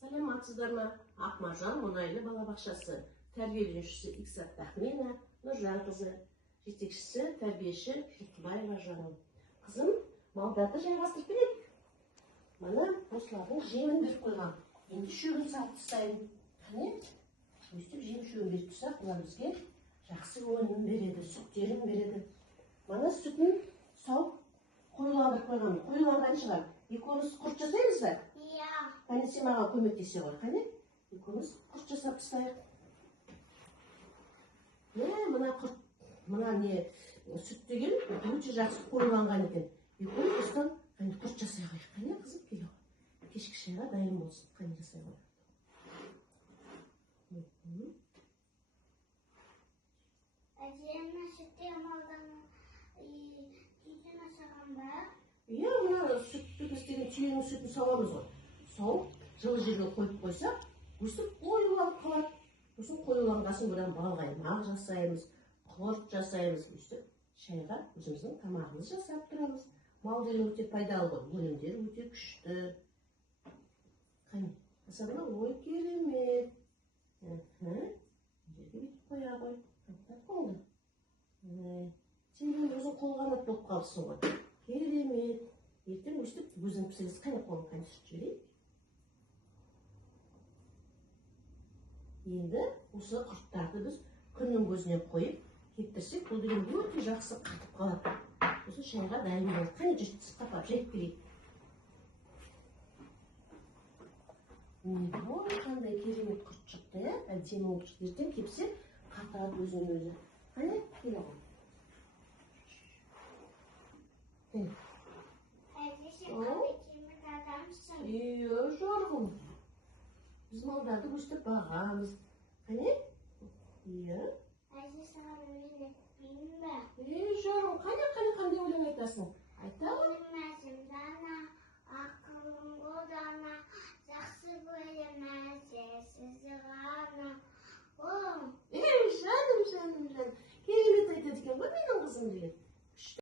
Саламатсыздар ма? Ақмаржан мұнайлы балабақшасы тәрбиеленушісі Иксат Ахмена Нұржан қызы, жетекшісі тәрбиеші Жұтбаева Жаным. Қызым, малдарды жайғастырып берейік. Мана осылардың жемін беріп қойған. Енді шөбін салып тастайын. Қане? Өстіп жем шөбін беріп тұрсақ, бұлар бізге жақсы өнім береді, сүттерін береді. Мана сүтін сауып қойландырып қойған. Қойланған шығар. Екеуміз құрт жасаймыз ба? Иә. Қане, сен маған көмектесе ғой, қане? Екеуміз құрт жасап тастайық. Мына құрт, мына не сүт деген өте жақсы қойланған екен. Екеуміз осыдан қане құрт жасай қойық, қане қызым, келе ғой. Кешкі шайға дайын болсын, қане жасай қойық. Әжемнің сүтте малдан түйден асаған ба? Иә, мына сүтті істеген түйенің сүтін сауамыз ғой. Сауып, жылы жерге қойып қойсақ, өстіп қоюланып қалады. Сосын қоюланғасын бұдан балқаймақ жасаймыз, құрт жасаймыз. Өстіп шайға өзіміздің тамағымызды жасап тұрамыз. Мал деген өте пайдалы ғой, өнімдері өте күшті. Қане, асабына ой керемет. Жерге бүйтіп қоя ғой. Болды. Сен өзің қолғанат болып қалыпсың ғой. Керемет. Ертең өстіп өзің пісіресіз. Қане қолын қане сүт жіберейік. Енді осы құрттарды біз күннің көзінен қойып кептірсек, бұл деген өте жақсы қатып қалады. Осы шайға дайын болады. Қане жүртісіп қапап жайып берейік. Ой, қандай керемет құрт шықты, әдемі болып шықты. Ертең кепсе қатады өзінен өзі. Қане, келе ғой. Әже, сен қандай кемет адамсың? Иә, жарғым. Біз малдарды өстіп бағамыз. Қане? Иә. Әже, саған мен етпеймін бе? Жарғым, қане